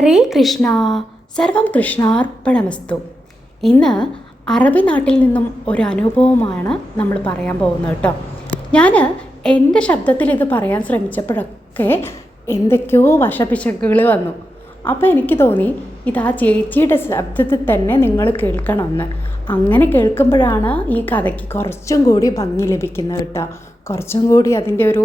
ഹരേ കൃഷ്ണ സർവം കൃഷ്ണാർപ്പണമസ്തു. ഇന്ന് അറബി നാട്ടിൽ നിന്നും ഒരു അനുഭവമാണ് നമ്മൾ പറയാൻ പോകുന്നത് കേട്ടോ. ഞാൻ എന്റെ ശബ്ദത്തിൽ ഇത് പറയാൻ ശ്രമിച്ചപ്പോഴൊക്കെ എന്തൊക്കെയോ വശപിശക്കുകൾ വന്നു. അപ്പോൾ എനിക്ക് തോന്നി ഇത് ആ ചേച്ചിയുടെ ശബ്ദത്തിൽ തന്നെ നിങ്ങൾ കേൾക്കണമെന്ന്. അങ്ങനെ കേൾക്കുമ്പോഴാണ് ഈ കഥയ്ക്ക് കുറച്ചും കൂടി ഭംഗി ലഭിക്കുന്നത് കേട്ടോ. കുറച്ചും കൂടി അതിന്റെ ഒരു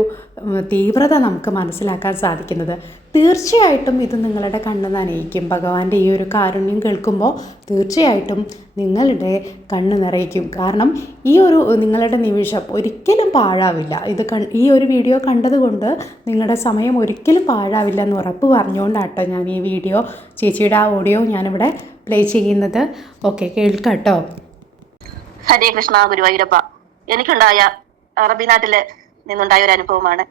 തീവ്രത നമുക്ക് മനസ്സിലാക്കാൻ സാധിക്കുന്നത്. തീർച്ചയായിട്ടും ഇത് നിങ്ങളുടെ കണ്ണ് നനയിക്കും. ഭഗവാന്റെ ഈ ഒരു കാരുണ്യം കേൾക്കുമ്പോൾ തീർച്ചയായിട്ടും നിങ്ങളുടെ കണ്ണ് നിറയിക്കും. കാരണം ഈ ഒരു നിങ്ങളുടെ നിമിഷം ഒരിക്കലും പാഴാവില്ല. ഇത് കൺ ഈ ഒരു വീഡിയോ കണ്ടതുകൊണ്ട് നിങ്ങളുടെ സമയം ഒരിക്കലും പാഴാവില്ല എന്ന് ഉറപ്പ് പറഞ്ഞുകൊണ്ടാട്ടോ ഞാൻ ഈ വീഡിയോ ചേച്ചിയുടെ ആ ഓഡിയോ ഞാനിവിടെ പ്ലേ ചെയ്യുന്നത്. ഓക്കെ കേൾക്കാട്ടോ. ഹരേ കൃഷ്ണ ഗുരുവായൂരപ്പ. എനിക്കുണ്ടായ അറബി നാട്ടിൽ നിന്നുണ്ടായ ഒരു അനുഭവമാണ്.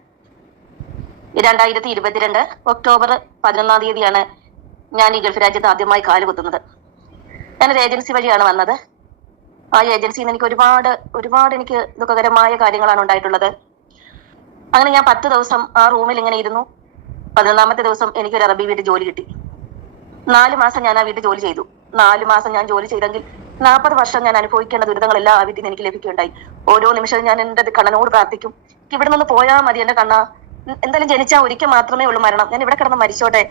രണ്ടായിരത്തി ഇരുപത്തിരണ്ട് ഒക്ടോബർ പതിനൊന്നാം തീയതിയാണ് ഞാൻ ഈ ഗൾഫ് രാജ്യത്ത് ആദ്യമായി കാലുകുത്തുന്നത് ഞാനൊരു ഏജൻസി വഴിയാണ് വന്നത്. ആ ഏജൻസിയിൽ നിന്ന് എനിക്ക് ഒരുപാട് ഒരുപാട് എനിക്ക് ദുഃഖകരമായ കാര്യങ്ങളാണ് ഉണ്ടായിട്ടുള്ളത്. അങ്ങനെ ഞാൻ പത്ത് ദിവസം ആ റൂമിൽ ഇങ്ങനെ ഇരുന്നു. പതിനൊന്നാമത്തെ ദിവസം എനിക്കൊരു അറബി വീട്ടിൽ ജോലി കിട്ടി. നാല് മാസം ഞാൻ ആ വീട്ടിൽ ജോലി ചെയ്തു. നാല് മാസം ഞാൻ ജോലി ചെയ്തെങ്കിൽ നാൽപ്പത് വർഷം ഞാൻ അനുഭവിക്കേണ്ട ദുരിതങ്ങളെല്ലാം ആ വീട്ടിൽ നിന്ന് എനിക്ക് ലഭിക്കുകയുണ്ടായി. ഓരോ നിമിഷവും ഞാൻ എന്റെ കണ്ണനോട് പ്രാർത്ഥിക്കും. ഇവിടെ നിന്ന് പോയാൽ മതി എന്റെ കണ്ണ. എന്തായാലും ജനിച്ചാൽ ഒരിക്കൽ മാത്രമേ ഉള്ളൂ മരണം. ഞാൻ ഇവിടെ കിടന്ന് മരിച്ചോട്ടെ.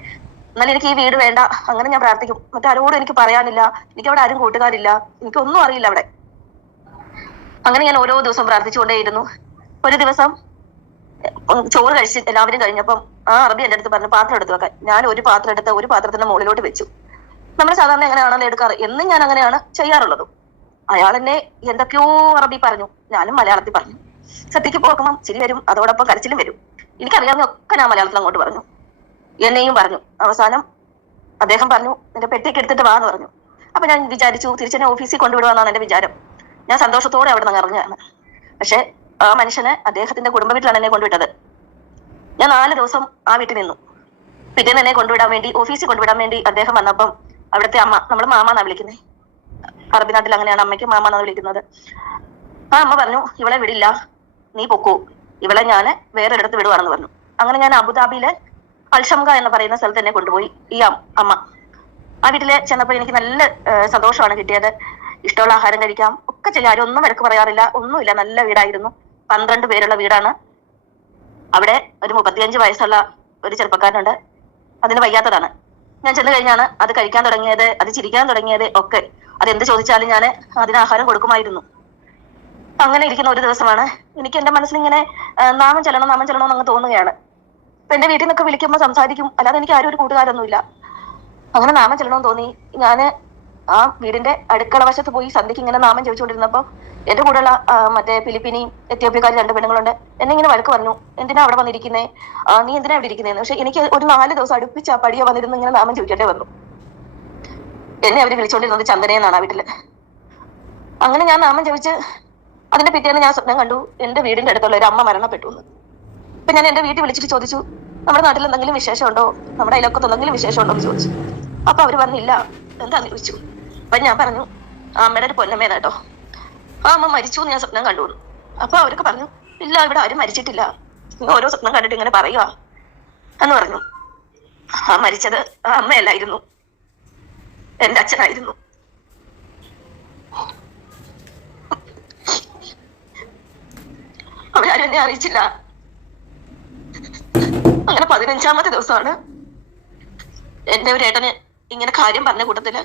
എന്നാലും എനിക്ക് ഈ വീട് വേണ്ട. അങ്ങനെ ഞാൻ പ്രാർത്ഥിക്കും. മറ്റാരോടും എനിക്ക് പറയാനില്ല. എനിക്ക് അവിടെ ആരും കൂട്ടുകാരില്ല. എനിക്കൊന്നും അറിയില്ല അവിടെ. അങ്ങനെ ഞാൻ ഓരോ ദിവസവും പ്രാർത്ഥിച്ചുകൊണ്ടേയിരുന്നു. ഒരു ദിവസം ചോറ് കഴിച്ച് എല്ലാവരും കഴിഞ്ഞപ്പം ആ അറബി എന്റെ അടുത്ത് പറഞ്ഞു പാത്രം എടുത്ത് വെക്കാൻ. ഞാൻ ഒരു പാത്രം എടുത്ത് ഒരു പാത്രത്തിന്റെ മുകളിലോട്ട് വെച്ചു. നമ്മൾ സാധാരണ എങ്ങനെയാണല്ലോ എടുക്കാറ്? എന്നും ഞാൻ അങ്ങനെയാണ് ചെയ്യാറുള്ളത്. അയാൾ എന്നെ എന്തൊക്കെയോ അറബി പറഞ്ഞു. ഞാനും മലയാളത്തിൽ പറഞ്ഞു. സത്യക്ക് പോക്കുമ്പം ചിരി വരും. അതോടൊപ്പം കരച്ചിലും വരും. എനിക്കറിയാവുന്ന ഒക്കെ ഞാൻ മലയാളത്തിൽ അങ്ങോട്ട് പറഞ്ഞു. എന്നെയും പറഞ്ഞു. അവസാനം അദ്ദേഹം പറഞ്ഞു എന്റെ പെട്ടിയൊക്കെ എടുത്തിട്ട് വാന്ന് പറഞ്ഞു. അപ്പൊ ഞാൻ വിചാരിച്ചു തിരിച്ചെന്നെ ഓഫീസിൽ കൊണ്ടുവിടുവാന്നാണ് എന്റെ വിചാരം. ഞാൻ സന്തോഷത്തോടെ അവിടെ നിന്ന് ഇറങ്ങുകയാണ്. പക്ഷെ ആ മനുഷ്യനെ അദ്ദേഹത്തിന്റെ കുടുംബ വീട്ടിലാണ് എന്നെ കൊണ്ടുവിട്ടത്. ഞാൻ നാല് ദിവസം ആ വീട്ടിൽ നിന്നു. പിറ്റേന്ന് എന്നെ കൊണ്ടുവിടാൻ വേണ്ടി ഓഫീസിൽ കൊണ്ടുവിടാൻ വേണ്ടി അദ്ദേഹം വന്നപ്പം അവിടുത്തെ അമ്മ നമ്മൾ മാമ എന്നാ വിളിക്കുന്നത് അറബി നാട്ടിൽ അങ്ങനെയാണ് അമ്മയ്ക്ക് മാമ എന്നാണ് വിളിക്കുന്നത്. ആ അമ്മ പറഞ്ഞു ഇവളെ വിടില്ല. നീ പൊക്കൂ. ഇവളെ ഞാൻ വേറെ ഒരിടത്ത് വിടുവാണെന്ന് പറഞ്ഞു. അങ്ങനെ ഞാൻ അബുദാബിയിലെ അൽഷംഗ എന്ന് പറയുന്ന സ്ഥലത്ത് എന്നെ കൊണ്ടുപോയി. ഈ അമ്മ. ആ വീട്ടിലെ ചെന്നപ്പോൾ എനിക്ക് നല്ല സന്തോഷമാണ് കിട്ടിയത്. ഇഷ്ടമുള്ള ആഹാരം കഴിക്കാം. ഒക്കെ ചെയ്യാം. ആരും ഒന്നും വിലക്ക് പറയാറില്ല. ഒന്നുമില്ല. നല്ല വീടായിരുന്നു. പന്ത്രണ്ട് പേരുള്ള വീടാണ്. അവിടെ ഒരു മുപ്പത്തിയഞ്ച് വയസ്സുള്ള ഒരു ചെറുപ്പക്കാരനുണ്ട്. അതിന് വയ്യാത്തതാണ്. ഞാൻ ചെന്ന് കഴിഞ്ഞാണ് അത് കഴിക്കാൻ തുടങ്ങിയത് അത് ചിരിക്കാൻ തുടങ്ങിയത് ഒക്കെ. അത് എന്ത് ചോദിച്ചാലും ഞാൻ അതിന് ആഹാരം കൊടുക്കുമായിരുന്നു. അങ്ങനെ ഇരിക്കുന്ന ഒരു ദിവസമാണ്. എനിക്ക് എന്റെ മനസ്സിൽ ഇങ്ങനെ നാമം ചെല്ലണം നാമം ചെല്ലണം എന്നങ്ങ് തോന്നുകയാണ്. അപ്പൊ എന്റെ വീട്ടിൽ നിന്നൊക്കെ വിളിക്കുമ്പോൾ സംസാരിക്കും. അല്ലാതെ എനിക്ക് ആരും ഒരു കൂട്ടുകാരൊന്നുമില്ല. അങ്ങനെ നാമം ചെല്ലണമെന്ന് തോന്നി. ഞാൻ ആ വീടിന്റെ അടുക്കള വശത്ത് പോയി സന്ധ്യക്ക് ഇങ്ങനെ നാമം ചോദിച്ചുകൊണ്ടിരുന്നപ്പോ എന്റെ കൂടെയുള്ള മറ്റേ ഫിലിപ്പിനി എത്യോപ്യക്കാരും രണ്ട് പെണ്ണുങ്ങളുണ്ട് എന്നെ ഇങ്ങനെ വഴക്ക് പറഞ്ഞു. എന്തിനാ അവിടെ വന്നിരിക്കുന്നേ? നീ എന്തിനാ അവിടെ ഇരിക്കുന്നേ പക്ഷെ എനിക്ക് ഒരു നാല് ദിവസം അടുപ്പിച്ച് പടിയെ വന്നിരുന്ന് ഇങ്ങനെ നാമം ചോദിക്കേണ്ടി വന്നു. എന്നെ അവർ വിളിച്ചോണ്ടിരുന്നത് ചന്ദനയെന്നാണ് ആ വീട്ടിൽ. അങ്ങനെ ഞാൻ നാമം ചോദിച്ച് അതിന്റെ പിറ്റേന്ന് ഞാൻ സ്വപ്നം കണ്ടു. എന്റെ വീടിന്റെ അടുത്തുള്ള ഒരു അമ്മ മരണപ്പെട്ടു. അപ്പൊ ഞാൻ എന്റെ വീട്ടിൽ വിളിച്ചിട്ട് ചോദിച്ചു നമ്മുടെ നാട്ടിൽ എന്തെങ്കിലും വിശേഷമുണ്ടോ? നമ്മുടെ അയലൊക്കത്ത് എന്തെങ്കിലും വിശേഷമുണ്ടോ? എന്ന് ചോദിച്ചു. അപ്പൊ അവർ പറഞ്ഞില്ല എന്താന്ന് ചോദിച്ചു? അപ്പൊ ഞാൻ പറഞ്ഞു ആ അമ്മയുടെ ഒരു പൊന്നമ്മേതാട്ടോ ആ അമ്മ മരിച്ചു എന്ന് ഞാൻ സ്വപ്നം കണ്ടു. അപ്പൊ അവരൊക്കെ പറഞ്ഞു ഇല്ല ഇവിടെ ആരും മരിച്ചിട്ടില്ല. ഓരോ സ്വപ്നം കണ്ടിട്ട് ഇങ്ങനെ പറയുക എന്ന് പറഞ്ഞു. ആ മരിച്ചത് ആ അമ്മയല്ലായിരുന്നു. എന്റെ അച്ഛനായിരുന്നു. എന്നെ അറിയിച്ചില്ല. അങ്ങനെ പതിനഞ്ചാമത്തെ ദിവസമാണ് എന്റെ ഒരു ഏട്ടന് ഇങ്ങനെ കാര്യം പറഞ്ഞ കൂട്ടത്തിൽ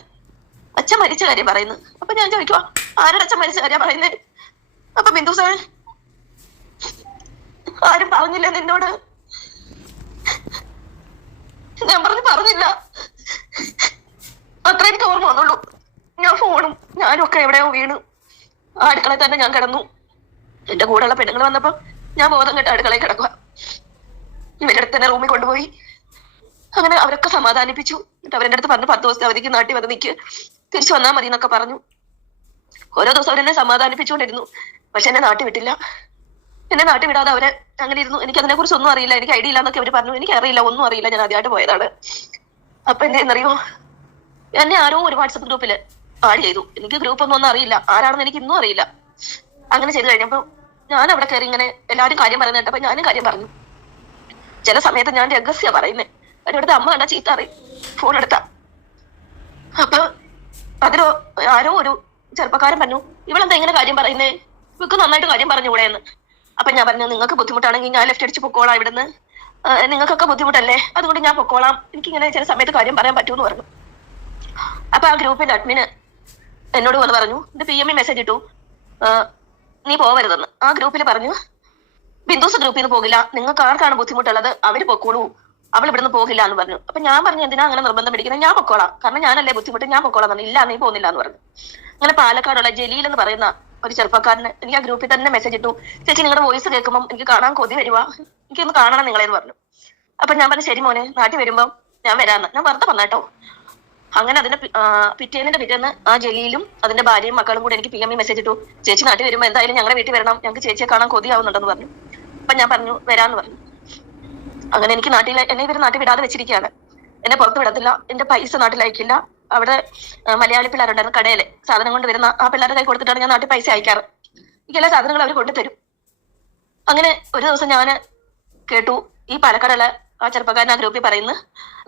അച്ഛൻ മരിച്ച കാര്യം പറയുന്നു അപ്പൊ ഞാൻ ചോദിക്കുവാ ആരുടെ അച്ഛൻ മരിച്ച കാര്യം പറയുന്നേ? അപ്പൊ ബിന്ദു സാർ ആരും പറഞ്ഞില്ല നിന്നോട്. ഞാൻ പറഞ്ഞു പറഞ്ഞില്ല. അത്ര എനിക്ക് ഓർമ്മ വന്നുള്ളൂ. ഞാൻ ഫോണും ഞാനും ഒക്കെ എവിടെയോ വീണു അടുക്കളയിൽ തന്നെ ഞാൻ കിടന്നു. എന്റെ കൂടെയുള്ള പെണ്ണുങ്ങൾ വന്നപ്പോ ഞാൻ ബോധം കെട്ട അടുക്കളയിൽ കിടക്കുക ഇവരുടെ അടുത്ത് തന്നെ റൂമിൽ കൊണ്ടുപോയി. അങ്ങനെ അവരൊക്കെ സമാധാനിപ്പിച്ചു. എന്നിട്ട് അവരെ അടുത്ത് പറഞ്ഞു പത്ത് ദിവസത്തെ അവധിക്ക് നാട്ടിൽ വന്ന് നിൽക്ക് തിരിച്ചു വന്നാൽ മതി എന്നൊക്കെ പറഞ്ഞു. ഓരോ ദിവസം അവരെന്നെ സമാധാനിപ്പിച്ചുകൊണ്ടിരുന്നു. പക്ഷെ എന്നെ നാട്ടിൽ വിട്ടില്ല. എന്നെ നാട്ടിൽ വിടാതെ അവരെ അങ്ങനെ ഇരുന്നു. എനിക്ക് അതിനെ കുറിച്ച് ഒന്നും അറിയില്ല. എനിക്ക് ഐഡിയ ഇല്ല എന്നൊക്കെ അവർ പറഞ്ഞു. എനിക്ക് അറിയില്ല ഒന്നും അറിയില്ല. ഞാൻ ആദ്യമായിട്ട് പോയതാണ്. അപ്പൊ എന്തെന്നറിയോ എന്നെ ആരോ ഒരു വാട്സപ്പ് ഗ്രൂപ്പിൽ ആഡ് ചെയ്തു. എനിക്ക് ഗ്രൂപ്പ് ഒന്നും ഒന്നും അറിയില്ല. ആരാണെന്ന് എനിക്ക് ഇന്നും അറിയില്ല. അങ്ങനെ ചെയ്ത് കഴിഞ്ഞപ്പോ ഞാൻ അവിടെ കയറി ഇങ്ങനെ എല്ലാരും കാര്യം പറയുന്നത് കേട്ടപ്പോ ഞാനും കാര്യം പറഞ്ഞു. ചില സമയത്ത് ഞാൻ രഹസ്യ പറയുന്നേ. അവിടെ അമ്മ കണ്ട ചീത്ത അറിയും ഫോൺ എടുത്ത. അപ്പൊ അതിലോ ആരോ ഒരു ചെറുപ്പക്കാരൻ പറഞ്ഞു ഇവളെന്താ ഇങ്ങനെ കാര്യം പറയുന്നേ? ഇവക്ക് നന്നായിട്ട് കാര്യം പറഞ്ഞുകൂടെ എന്ന് അപ്പൊ ഞാൻ പറഞ്ഞു നിങ്ങൾക്ക് ബുദ്ധിമുട്ടാണെങ്കിൽ ഞാൻ ലെഫ്റ്റ് അടിച്ച് പൊക്കോളാം ഇവിടുന്ന്. നിങ്ങൾക്കൊക്കെ ബുദ്ധിമുട്ടല്ലേ? അതുകൊണ്ട് ഞാൻ പൊക്കോളാം. എനിക്ക് ഇങ്ങനെ ചില സമയത്ത് കാര്യം പറയാൻ പറ്റുമെന്ന് പറഞ്ഞു. അപ്പൊ ആ ഗ്രൂപ്പിന്റെ അഡ്മിന് എന്നോട് വന്ന് പറഞ്ഞു ഇത് പി എം മെസ്സേജ് ഇട്ടു. നീ പോവരുതെന്ന്. ആ ഗ്രൂപ്പിൽ പറഞ്ഞു ബിന്ദുസ് ഗ്രൂപ്പിൽ നിന്ന് പോകില്ല. നിങ്ങൾക്ക് ആർക്കാണ് ബുദ്ധിമുട്ടുള്ളത്? അവർ പൊക്കോളൂ. അവൾ ഇവിടുന്ന് പോകില്ല എന്ന് പറഞ്ഞു. അപ്പൊ ഞാൻ പറഞ്ഞു എന്തിനാ അങ്ങനെ നിർബന്ധം പിടിക്കുന്നത് ഞാൻ പൊക്കോളാം. കാരണം ഞാനല്ലേ ബുദ്ധിമുട്ട്? ഞാൻ പൊക്കോളാം പറഞ്ഞു. ഇല്ല നീ പോകുന്നില്ല എന്ന് പറഞ്ഞു. അങ്ങനെ പാലക്കാടുള്ള ജലീൽ എന്ന് പറയുന്ന ഒരു ചെറുപ്പക്കാരന് എനിക്ക് ആ ഗ്രൂപ്പിൽ തന്നെ മെസ്സേജ് ഇട്ടു. ചേച്ചി നിങ്ങളുടെ വോയിസ് കേൾക്കുമ്പോൾ എനിക്ക് കാണാൻ കൊതി വരുവാ എനിക്കൊന്ന് കാണണം നിങ്ങളെന്ന് പറഞ്ഞു. അപ്പൊ ഞാൻ പറഞ്ഞു ശരി മോനെ നാട്ടിൽ വരുമ്പോൾ ഞാൻ വരാന്ന് ഞാൻ വെറുതെ വന്നാട്ടോ അങ്ങനെ അതിന്റെ പിറ്റേന്നിന്റെ പിറ്റേന്ന് ആ ജലീലും അതിന്റെ ഭാര്യയും മക്കളും കൂടെ എനിക്ക് പി എം മെസ്സേജ് ഇട്ടു. ചേച്ചി നാട്ടിൽ വരുമ്പോ എന്തായാലും ഞങ്ങളുടെ വീട്ടിൽ വരണം. ഞങ്ങൾക്ക് ചേച്ചിയെ കാണാൻ കൊതിയാവുന്നുണ്ടെന്ന് പറഞ്ഞു. അപ്പൊ ഞാൻ പറഞ്ഞു വരാന്ന് പറഞ്ഞു. അങ്ങനെ എനിക്ക് നാട്ടിൽ എന്നെ ഇവർ നാട്ടിൽ വിടാതെ വെച്ചിരിക്കുകയാണ് എന്നെ പുറത്ത് വിടത്തില്ല എന്റെ പൈസ നാട്ടിൽ അയക്കില്ല. അവിടെ മലയാളി പിള്ളേരുണ്ടായിരുന്നു കടയിലെ. സാധനം കൊണ്ട് വരുന്ന ആ പിള്ളേരുടെ കൈ കൊടുത്തിട്ടാണ് ഞാൻ നാട്ടിൽ പൈസ അയക്കാറ്. എനിക്ക് എല്ലാ സാധനങ്ങളും അവർ കൊണ്ടുതരും. അങ്ങനെ ഒരു ദിവസം ഞാൻ കേട്ടു ഈ പാലക്കാടുള്ള ആ ചെറുപ്പക്കാരൻ ആ ഗ്രൂപ്പിൽ പറയുന്നു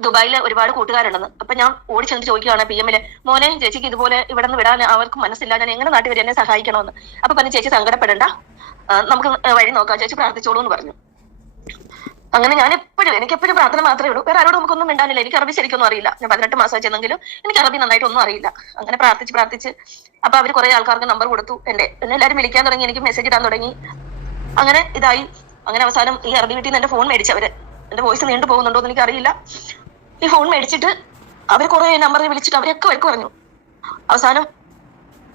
ദുബായിൽ ഒരുപാട് കൂട്ടുകാരുണ്ടെന്ന്. അപ്പൊ ഞാൻ ഓടി ചെന്ന് ചോദിക്കുകയാണ് പി എമ്മിൽ മോനെ ചേച്ചിക്ക് ഇതുപോലെ ഇവിടെ നിന്ന് വിടാൻ അവർക്ക് മനസ്സില്ല. ഞാൻ എങ്ങനെ നാട്ടിൽ വരെ എന്നെ സഹായിക്കണമെന്ന്? അപ്പൊ പറഞ്ഞു ചേച്ചി സങ്കടപ്പെടണ്ട. നമുക്ക് വഴി നോക്കാം. ചേച്ചി പ്രാർത്ഥിച്ചോളൂ എന്ന് പറഞ്ഞു. അങ്ങനെ ഞാൻ എപ്പോഴും എനിക്ക് എപ്പോഴും പ്രാർത്ഥന മാത്രമേ ഉള്ളൂ. വേറെ ആരോടും നമുക്കൊന്നും മിണ്ടാനില്ല. എനിക്ക് അറബി ശരിക്കൊന്നും അറിയില്ല. ഞാൻ പതിനെട്ട് മാസം ചെന്നെങ്കിലും എനിക്ക് അറബി നന്നായിട്ടൊന്നും അറിയില്ല. അങ്ങനെ പ്രാർത്ഥിച്ച് പ്രാർത്ഥിച്ച് അപ്പൊ അവർ കുറെ ആൾക്കാർക്ക് നമ്പർ കൊടുത്തു. എന്റെ എന്നെ എല്ലാവരും വിളിക്കാൻ തുടങ്ങി. എനിക്ക് മെസ്സേജ് ഇടാൻ തുടങ്ങി. അങ്ങനെ ഇതായി. അങ്ങനെ അവസാനം ഈ അറബി വീട്ടിൽ നിന്ന് എന്റെ ഫോൺ മേടിച്ചവര് എന്റെ വോയിസ് നീണ്ടു പോകുന്നുണ്ടോ എന്ന് എനിക്ക് അറിയില്ല ഈ ഫോൺ മേടിച്ചിട്ട് അവർ കുറെ നമ്പറിൽ വിളിച്ചിട്ട് അവരൊക്കെ വഴക്ക് പറഞ്ഞു. അവസാനം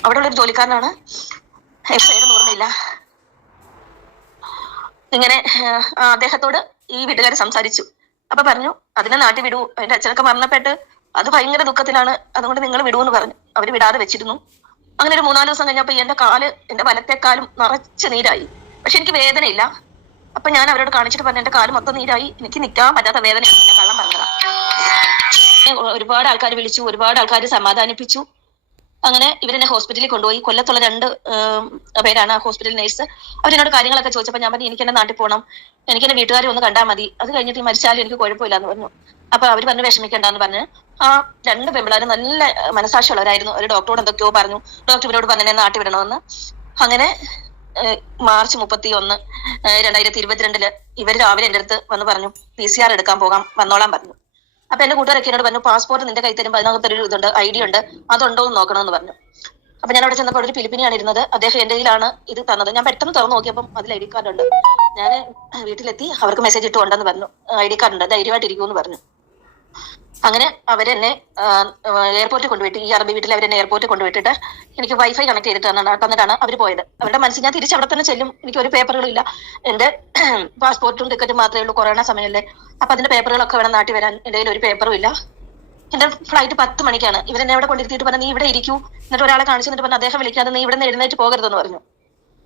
അവിടെ ഉള്ളൊരു ജോലിക്കാരനാണ്. എനിക്ക് പേര് ഓർമ്മയില്ല. ഇങ്ങനെ അദ്ദേഹത്തോട് ഈ വീട്ടുകാർ സംസാരിച്ചു. അപ്പൊ പറഞ്ഞു അതിനെ നാട്ടിൽ വിടൂ. എന്റെ അച്ഛനൊക്കെ മരണപ്പെട്ട് അത് ഭയങ്കര ദുഃഖത്തിലാണ്. അതുകൊണ്ട് നിങ്ങൾ വിടൂന്ന് പറഞ്ഞു. അവർ വിടാതെ വെച്ചിരുന്നു. അങ്ങനെ ഒരു മൂന്നാൽ ദിവസം കഴിഞ്ഞപ്പോ എന്റെ കാൽ എന്റെ വലത്തെ കാലും നിറച്ച് നീരായി. പക്ഷെ എനിക്ക് വേദനയില്ല. അപ്പൊ ഞാൻ അവരോട് കാണിച്ചിട്ട് പറഞ്ഞു എന്റെ കാൽ മൊത്തം നീരായി എനിക്ക് നിൽക്കാൻ പറ്റാത്ത വേദനയാണ് ഞാൻ കള്ളം പറഞ്ഞതാ. ഒരുപാട് ആൾക്കാർ വിളിച്ചു ഒരുപാട് ആൾക്കാർ സമാധാനിപ്പിച്ചു. അങ്ങനെ ഇവരെന്നെ ഹോസ്പിറ്റലിൽ കൊണ്ടുപോയി. കൊല്ലത്തുള്ള രണ്ട് പേരാണ് ഹോസ്പിറ്റൽ നഴ്സ്. അവരെന്നോട് കാര്യങ്ങളൊക്കെ ചോദിച്ചപ്പോൾ ഞാൻ പറഞ്ഞു എനിക്ക് എന്റെ നാട്ടിൽ പോകണം എനിക്ക് എന്റെ വീട്ടുകാരെ ഒന്ന് കണ്ടാൽ മതി. അത് കഴിഞ്ഞിട്ട് ഈ മരിച്ചാലും എനിക്ക് കുഴപ്പമില്ല എന്ന് പറഞ്ഞു. അപ്പൊ അവർ പറഞ്ഞു വിഷമിക്കണ്ടെന്ന് പറഞ്ഞ്. ആ രണ്ട് പെമ്പിളാരും നല്ല മനസാക്ഷിയുള്ളവരായിരുന്നു ഒരു ഡോക്ടറോട് എന്തൊക്കെയോ പറഞ്ഞു. ഡോക്ടർ ഇവരോട് പറഞ്ഞു നാട്ടിൽ വിടണമെന്ന്. അങ്ങനെ മാർച്ച് മുപ്പത്തി ഒന്ന് രണ്ടായിരത്തി ഇരുപത്തിരണ്ടിൽ ഇവർ രാവിലെ എന്റെ അടുത്ത് വന്ന് പറഞ്ഞു പി സി ആർ എടുക്കാൻ പോകാം വന്നോളാൻ പറഞ്ഞു. അപ്പൊ എന്റെ കൂട്ടുകാരൊക്കെ എന്നോട് പറഞ്ഞു പാസ്പോർട്ട് നിന്റെ കൈ തരുമ്പോൾ അതിനകത്ത് ഒരു ഇതുണ്ട് ഐ ഡി ഉണ്ട് അതുണ്ടോ എന്ന് നോക്കണമെന്ന് പറഞ്ഞു. അപ്പൊ ഞാൻ അവിടെ ചെന്നപ്പോൾ ഒരു ഫിലിപ്പിനിയാണ് ഇരുന്നത് അദ്ദേഹം എന്റെ കയ്യിലാണ് ഇത് തന്നത്. ഞാൻ പെട്ടെന്ന് തുറന്നു നോക്കിയപ്പോൾ അതിൽ ഐ ഡി കാർഡ് ഉണ്ട്. ഞാൻ വീട്ടിലെത്തി അവർക്ക് മെസ്സേജ് ഇട്ട് പറഞ്ഞു ഐ ഡി കാർഡ് ഉണ്ട് ധൈര്യമായിട്ട് ഇരിക്കുമെന്ന് പറഞ്ഞു. അങ്ങനെ അവരെന്നെ എയർപോർട്ടിൽ കൊണ്ടുപോയിട്ട് ഈ അറബി വീട്ടിൽ അവരെന്നെ എയർപോർട്ടിൽ കൊണ്ടുപോയിട്ടിട്ട് എനിക്ക് വൈഫൈ കണക്ട് ചെയ്തിട്ട് തന്നിട്ടാണ് അവർ പോയത്. അവരുടെ മനസ്സിൽ ഞാൻ തിരിച്ച് അവിടെ തന്നെ ചെല്ലും. എനിക്ക് ഒരു പേപ്പറുകളും ഇല്ല. എന്റെ പാസ്പോർട്ടും ടിക്കറ്റും മാത്രമേ ഉള്ളൂ കൊറോണ സമയമല്ലേ അപ്പൊ അതിന്റെ പേപ്പറുകളൊക്കെ വേണം നാട്ടിൽ വരാൻ എന്റെ കയ്യിൽ ഒരു പേപ്പറും ഇല്ല. എന്റെ ഫ്ലൈറ്റ് പത്ത് മണിക്കാണ്. ഇവരെന്നെ അവിടെ കൊണ്ടിരുത്തിയിട്ട് പറഞ്ഞു നീ ഇവിടെ ഇരിക്കൂ. എന്നിട്ട് ഒരാളെ കാണിച്ചു എന്നിട്ട് പറഞ്ഞു അദ്ദേഹം വിളിക്കാതെ നീ ഇവിടെ നിന്ന് എഴുന്നേറ്റ് പോകരുതെന്ന് പറഞ്ഞു.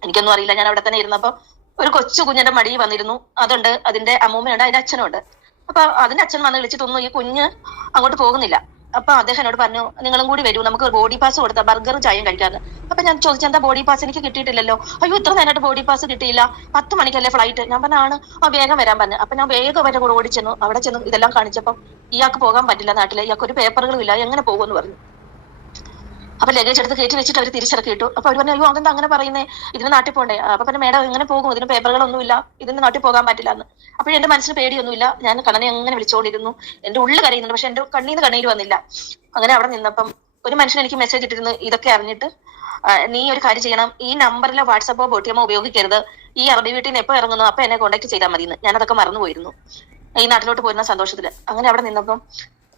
എനിക്കൊന്നും അറിയില്ല. ഞാൻ അവിടെ തന്നെ ഇരുന്നപ്പോ ഒരു കൊച്ചു കുഞ്ഞിന്റെ മടിയിൽ വന്നിരുന്നു. അതുണ്ട് അതിന്റെ അമ്മൂമ്മയുണ്ട് അതിന്റെ അച്ഛനും ഉണ്ട് അപ്പൊ അതിന്റെ അച്ഛൻ വന്ന് വിളിച്ചിട്ടൊന്നും ഈ കുഞ്ഞ് അങ്ങോട്ട് പോകുന്നില്ല. അപ്പൊ അദ്ദേഹം എന്നോട് പറഞ്ഞു നിങ്ങളും കൂടി വരൂ നമുക്ക് ബോഡി പാസ് കൊടുത്താൽ ബർഗറും ചായയും കഴിക്കാന്ന്. അപ്പൊ ഞാൻ ചോദിച്ചു എന്താ ബോഡി പാസ് എനിക്ക് കിട്ടിയിട്ടില്ലല്ലോ? അയ്യോ ഇത്ര നേരമായിട്ട് ബോഡി പാസ് കിട്ടിയില്ല. പത്ത് മണിക്കല്ലേ ഫ്ലൈറ്റ് ഞാൻ പറഞ്ഞാണ് ആ വേഗം വരാൻ പറഞ്ഞു. അപ്പൊ ഞാൻ വേഗം അവരുടെ കൂടെ ഓടി ചെന്നു അവിടെ ചെന്നു ഇതെല്ലാം കാണിച്ചപ്പോൾ ഇയാൾക്ക് പോകാൻ പറ്റില്ല നാട്ടിൽ. ഇയാൾക്ക് ഒരു പേപ്പറുകളും ഇല്ല. എങ്ങനെ പോകുമെന്ന് പറഞ്ഞു. അപ്പൊ ലഗേജ് എടുത്ത് കയറ്റി വെച്ചിട്ട് അവർ തിരിച്ചിറക്കി ഇട്ടു. അപ്പൊ അവർ പറഞ്ഞു അയ്യോ അതെന്താ അങ്ങനെ പറയുന്നേ? ഇതിന് നാട്ടിൽ പോകണ്ടേ അപ്പൊ പിന്നെ മേഡം എങ്ങനെ പോകും. ഇതിന് പേപ്പറുകളൊന്നുമില്ല. ഇതിന് നാട്ടിൽ പോകാൻ പറ്റില്ല എന്ന് അപ്പോഴും എന്റെ മനസ്സിന് പേടിയൊന്നുമില്ല. ഞാൻ കണ്ണനെ അങ്ങനെ വിളിച്ചോണ്ടിരുന്നു. എന്റെ ഉള്ളിൽ കരയുന്നുണ്ട്. പക്ഷെ എന്റെ കണ്ണീന്ന് കണ്ണീര് വന്നില്ല. അങ്ങനെ അവിടെ നിന്നപ്പം ഒരു മനുഷ്യൻ എനിക്ക് മെസ്സേജ് ഇട്ടിരുന്നു. ഇതൊക്കെ അറിഞ്ഞിട്ട് നീ ഒരു കാര്യം ചെയ്യണം. ഈ നമ്പറിലെ വാട്സപ്പോ ബോട്ടിയമോ ഉപയോഗിക്കരുത്. ഈ അറബി വീട്ടിൽ നിന്ന് എപ്പോ ഇറങ്ങുന്നു അപ്പൊ എന്നെ കോണ്ടാക്ട് ചെയ്താൽ മതി എന്ന് ഞാനതൊക്കെ മറന്നുപോയിരുന്നു. ഈ നാട്ടിലോട്ട് പോരുന്ന സന്തോഷത്തിൽ. അങ്ങനെ അവിടെ നിന്നപ്പം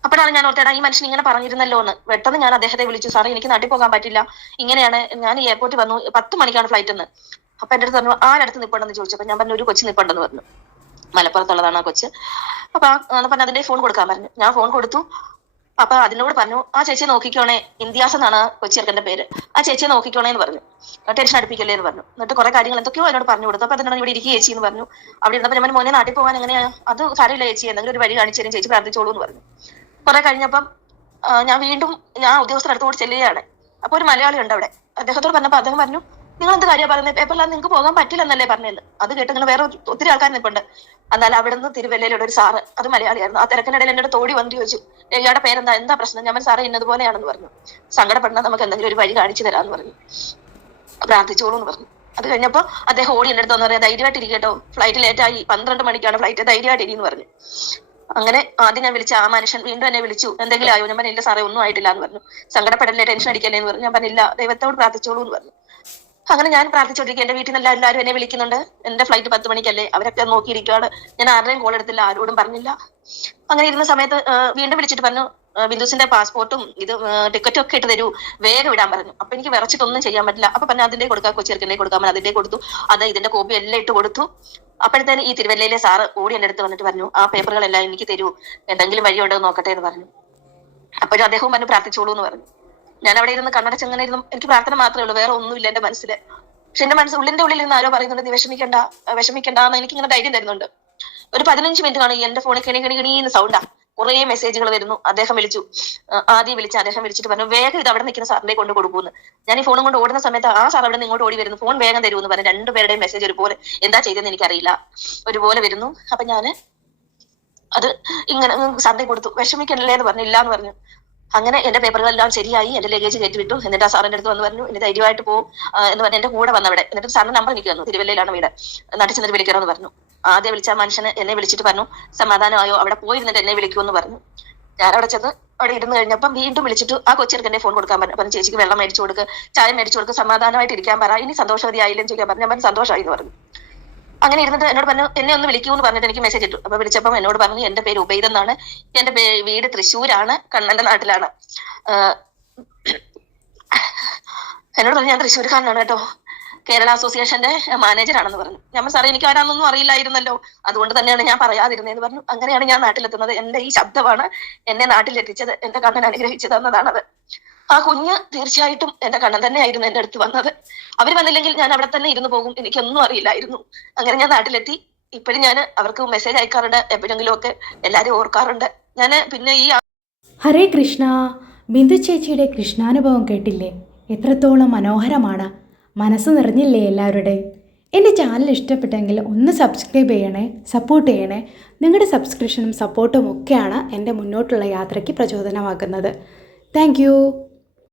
അപ്പോഴാണ് ഞാൻ ഓർത്തേടാ ഈ മനുഷ്യൻ ഇങ്ങനെ പറഞ്ഞിരുന്നല്ലോ എന്ന്. പെട്ടെന്ന് ഞാൻ അദ്ദേഹത്തെ വിളിച്ചു സാറേ എനിക്ക് നാട്ടിൽ പോകാൻ പറ്റില്ല. ഇങ്ങനെയാണ് ഞാൻ എയർപോർട്ടിൽ വന്നു പത്ത് മണിക്കാണ് ഫ്ലൈറ്റ് എന്ന്. അപ്പൊ എന്റെ അടുത്ത് പറഞ്ഞു ആരടുത്ത് നിൽക്കണ്ടെന്ന് ചോദിച്ചു? അപ്പൊ ഞാൻ പറഞ്ഞു ഒരു കൊച്ചു നിൽപ്പുണ്ടെന്ന് പറഞ്ഞു. മലപ്പുറത്തുള്ളതാണ് ആ കൊച്ച്. അപ്പൊ പറഞ്ഞ അതിന്റെ ഫോൺ കൊടുക്കാൻ പറഞ്ഞു. ഞാൻ ഫോൺ കൊടുത്തു. അപ്പൊ അതിനോട് പറഞ്ഞു ആ ചേച്ചിയെ നോക്കിക്കോണേ ഇന്ത്യാസ് എന്നാണ് കൊച്ചി ചെറുക്കന്റെ പേര്. ആ ചേച്ചിയെ നോക്കിക്കോണേ എന്ന് പറഞ്ഞു. ടെൻഷൻ അടുപ്പിക്കല്ലേ എന്ന് പറഞ്ഞു. എന്നിട്ട് കുറെ കാര്യങ്ങൾ എന്തൊക്കെയോ അതിനോട് പറഞ്ഞു കൊടുത്തു. അപ്പൊ അതിനോട് ഇവിടെ ഇരിക്കുക ചേച്ചി എന്ന് പറഞ്ഞു. അവിടെ ഇരുന്നപ്പോ ഞാൻ മോനെ നാട്ടിൽ പോകാൻ എങ്ങനെയാ? അത് സാരമില്ല ചേച്ചി. എന്തെങ്കിലും ഒരു വഴി കാണിച്ചു തരും. ചേച്ചി പ്രാർത്ഥിച്ചോളൂ എന്ന് പറഞ്ഞു. കുറെ കഴിഞ്ഞപ്പം ഞാൻ വീണ്ടും ഞാൻ ഉദ്യോഗസ്ഥരുടെ അടുത്തോട് ചെല്ലുകയാണ്. അപ്പൊ ഒരു മലയാളി ഉണ്ട് അവിടെ. അദ്ദേഹത്തോട് പറഞ്ഞപ്പോ അദ്ദേഹം പറഞ്ഞു നിങ്ങൾ എന്ത് കാര്യമാണ് പറയുന്നത് പേപ്പറിലാണ് നിങ്ങൾക്ക് പോകാൻ പറ്റില്ല എന്നല്ലേ പറഞ്ഞത്? അത് കേട്ട് നിങ്ങൾ വേറെ ഒത്തിരി ആൾക്കാർ നിൽപ്പുണ്ട്. എന്നാൽ അവിടെ നിന്ന് തിരുവല്ലയിലുള്ള ഒരു സാറ് അത് മലയാളിയായിരുന്നു. ആ തിരക്കിനിടയിൽ എന്നോട് തോടി വന്നു ചോദിച്ചു "ഏ, ഇയാളുടെ പേരെന്താ? എന്താ പ്രശ്നം? ഞാൻ സാറേ ഇന്നതുപോലെയാണെന്ന് പറഞ്ഞു. സങ്കടപ്പെടണം നമുക്ക് എന്തെങ്കിലും ഒരു വഴി കാണിച്ചു തരാന്ന് പറഞ്ഞു. പ്രാർത്ഥിച്ചോളൂ എന്ന് പറഞ്ഞു. അത് കഴിഞ്ഞപ്പോൾ അദ്ദേഹം ഓടി എന്റെ അടുത്ത് വന്ന് പറയാം ധൈര്യമായിട്ട് ഇരിക്കട്ടോ ഫ്ലൈറ്റ് ലേറ്റായി പന്ത്രണ്ട് മണിക്കാണ് ഫ്ലൈറ്റ് ധൈര്യമായിട്ട് ഇരിക്കുന്നു പറഞ്ഞു. അങ്ങനെ ആദ്യം ഞാൻ വിളിച്ച ആ മനുഷ്യൻ വീണ്ടും എന്നെ വിളിച്ചു. എന്തെങ്കിലും ആയോ? ഞാൻ പറഞ്ഞില്ല സാറേ ഒന്നും ആയിട്ടില്ല എന്ന് പറഞ്ഞു. സങ്കടപ്പെടല്ലേ? ടെൻഷൻ അടിക്കല്ലേ? എന്ന് പറഞ്ഞു. ഞാൻ പറഞ്ഞില്ല ദൈവത്തോട് പ്രാർത്ഥിച്ചോളൂ എന്ന് പറഞ്ഞു. അങ്ങനെ ഞാൻ പ്രാർത്ഥിച്ചോണ്ടിരിക്കും എന്റെ വീട്ടിൽ നിന്ന് എല്ലാവരും എന്നെ വിളിക്കുന്നുണ്ട്. എന്റെ ഫ്ലൈറ്റ് പത്ത് മണിക്കല്ലേ? അവരൊക്കെ നോക്കിയിരിക്കുകയാണ് ഞാൻ ആരുടെയും കോൾ എടുത്തില്ല ആരോടും പറഞ്ഞില്ല. അങ്ങനെ ഇരുന്ന സമയത്ത് വീണ്ടും വിളിച്ചിട്ട് പറഞ്ഞു ബിന്ദുസിന്റെ പാസ്പോർട്ടും ഇത് ടിക്കറ്റും ഒക്കെ ഇട്ട് തരൂ. വേഗം ഇടാൻ പറഞ്ഞു. അപ്പൊ എനിക്ക് വിറച്ചിട്ടൊന്നും ചെയ്യാൻ പറ്റില്ല. അപ്പൊ പറഞ്ഞു അതിന്റെ കൊടുക്കാം കൊച്ചിയർക്കിന്റെ കൊടുക്കാൻ പറഞ്ഞു അതിന്റെ കൊടുത്തു. അത് ഇതിന്റെ കോപ്പി എല്ലാം ഇട്ട് കൊടുത്തു. അപ്പോഴത്തേന് ഈ തിരുവല്ലയിലെ സാറ് ഓടി എന്റെ അടുത്ത് വന്നിട്ട് പറഞ്ഞു ആ പേപ്പറുകളെല്ലാം എനിക്ക് തരൂ എന്തെങ്കിലും വഴിയുണ്ടോ എന്ന് നോക്കട്ടെ എന്ന് പറഞ്ഞു. അപ്പോഴും അദ്ദേഹവും പറഞ്ഞു പ്രാർത്ഥിച്ചോളൂ എന്ന് പറഞ്ഞു. ഞാൻ അവിടെ ഇരുന്ന് കണ്ണടച്ചങ്ങനെ ഇരുന്നു എനിക്ക് പ്രാർത്ഥന മാത്രമേ ഉള്ളൂ വേറെ ഒന്നുമില്ല എന്റെ മനസ്സിൽ പക്ഷെ എന്റെ മനസ്സ് ഉള്ളിന്റെ ഉള്ളിൽ നിന്ന് ആരോ പറയുന്നുണ്ട് നീ വിഷമിക്കണ്ട വിഷമിക്കണ്ട എന്ന് എനിക്ക് ഇങ്ങനെ ധൈര്യം തരുന്നുണ്ട്. ഒരു പതിനഞ്ച് മിനിറ്റ് കാണും എന്റെ ഫോണിൽ കിണി കിണി കിണീന്ന് സൗണ്ടാ കുറേ മെസ്സേജുകൾ വരുന്നു. അദ്ദേഹം വിളിച്ചു. ആദ്യം വിളിച്ച് അദ്ദേഹം വിളിച്ചിട്ട് പറഞ്ഞു വേഗം ഇത് അവിടെ നിൽക്കുന്ന സാറിനെ കൊണ്ട് കൊടുക്കൂന്ന് ഞാൻ ഈ ഫോണും കൊണ്ട് ഓടുന്ന സമയത്ത് ആ സാർ അവിടെ നിന്ന് ഇങ്ങോട്ട് ഓടി വരുന്നു. ഫോൺ വേഗം തരുമെന്ന് പറഞ്ഞു. രണ്ടുപേരുടെയും മെസ്സേജ് ഒരുപോലെ എന്താ ചെയ്തതെന്ന് എനിക്കറിയില്ല. ഒരുപോലെ വരുന്നു. അപ്പൊ ഞാൻ അത് ഇങ്ങനെ സാറിനെ കൊടുത്തു. വിഷമിക്കണല്ലേ എന്ന് പറഞ്ഞു. ഇല്ല എന്ന് പറഞ്ഞു. അങ്ങനെ എന്റെ പേപ്പറുകളെല്ലാം ശരിയായി. എന്റെ ലഗേജ് കയറ്റി വിട്ടു എന്നിട്ട് ആ സാറിന്റെ അടുത്ത് വന്ന് പറഞ്ഞു ഇനി ധൈര്യമായിട്ട് പോകും എന്ന് പറഞ്ഞു എന്റെ കൂടെ വന്നവിടെ. എന്നിട്ട് സാറിന്റെ നമ്പർ എനിക്ക് തന്നു. തിരുവല്ലയിലാണ് വീട്. നാട്ടിൽ വിളിക്കണമെന്ന് പറഞ്ഞു. ആദ്യം വിളിച്ച മനുഷ്യന് എന്നെ വിളിച്ചിട്ട് പറഞ്ഞു സമാധാനമായോ? അവിടെ പോയിരുന്നിട്ട് എന്നെ വിളിക്കൂ എന്ന് പറഞ്ഞു. ഞാൻ അവിടെ ചെന്ന് അവിടെ ഇരുന്ന് കഴിഞ്ഞപ്പം വീണ്ടും വിളിച്ചിട്ട് ആ കൊച്ചിർക്ക് ഫോൺ കൊടുക്കാൻ പറഞ്ഞു. പറഞ്ഞു ചേച്ചിക്ക് വെള്ളം മേടിച്ചു കൊടുക്ക് ചായ മേടിച്ചു കൊടുക്ക് സമാധാനമായിട്ട് ഇരിക്കാൻ പറ. ഇനി സന്തോഷവതി ആയില്ലെന്ന് ചോദിക്കാൻ പറഞ്ഞു. ഞാൻ പറഞ്ഞു സന്തോഷമായി എന്ന് പറഞ്ഞു. അങ്ങനെ ഇരുന്നിട്ട് എന്നോട് പറഞ്ഞു എന്നെ ഒന്ന് വിളിക്കൂ എന്ന് പറഞ്ഞിട്ട് എനിക്ക് മെസ്സേജ് ഇട്ടു. അപ്പൊ വിളിച്ചപ്പം എന്നോട് പറഞ്ഞു എന്റെ പേര് ഉബൈദ് എന്നാണ്. എന്റെ വീട് തൃശ്ശൂരാണ് കണ്ണന്റെ നാട്ടിലാണ്. എന്നോട് പറഞ്ഞു ഞാൻ തൃശ്ശൂർക്കാരനാണ് കേട്ടോ. കേരള അസോസിയേഷന്റെ മാനേജർ ആണെന്ന് പറഞ്ഞു. ഞാൻ സാറേ എനിക്ക് ആരാന്നൊന്നും അറിയില്ലായിരുന്നല്ലോ. അതുകൊണ്ട് തന്നെയാണ് ഞാൻ പറയാതിരുന്നതെന്ന് പറഞ്ഞു. അങ്ങനെയാണ് ഞാൻ നാട്ടിലെത്തുന്നത്. എന്റെ ഈ ശബ്ദമാണ് എന്നെ നാട്ടിലെത്തിച്ചത്. എന്റെ കണ്ണൻ അനുഗ്രഹിച്ചു തന്നതാണത് ആ കുഞ്ഞ് തീർച്ചയായിട്ടും എന്റെ കണ്ണൻ തന്നെയായിരുന്നു എന്റെ അടുത്ത് വന്നത്. അവർ വന്നില്ലെങ്കിൽ ഞാൻ അവിടെ തന്നെ ഇരുന്ന് പോകും. എനിക്കൊന്നും അറിയില്ലായിരുന്നു. അങ്ങനെ ഞാൻ നാട്ടിലെത്തി. ഇപ്പോഴും ഞാൻ അവർക്ക് മെസ്സേജ് അയക്കാറുണ്ട്. എപ്പോഴെങ്കിലും ഒക്കെ എല്ലാരും ഓർക്കാറുണ്ട്. ഞാൻ പിന്നെ ഈ ഹരേ കൃഷ്ണ. ബിന്ദു ചേച്ചിയുടെ കൃഷ്ണാനുഭവം കേട്ടില്ലേ? എത്രത്തോളം മനോഹരമാണ്. മനസ്സ് നിറഞ്ഞില്ലേ എല്ലാവരുടെയും എന്റെ ചാനൽ ഇഷ്ടപ്പെട്ടെങ്കിൽ ഒന്ന് സബ്സ്ക്രൈബ് ചെയ്യണേ സപ്പോർട്ട് ചെയ്യണേ. നിങ്ങളുടെ സബ്സ്ക്രിപ്ഷനും സപ്പോർട്ടും ഒക്കെയാണ് എന്റെ മുന്നോട്ടുള്ള യാത്രയ്ക്ക് പ്രചോദനമാക്കുന്നത്. താങ്ക്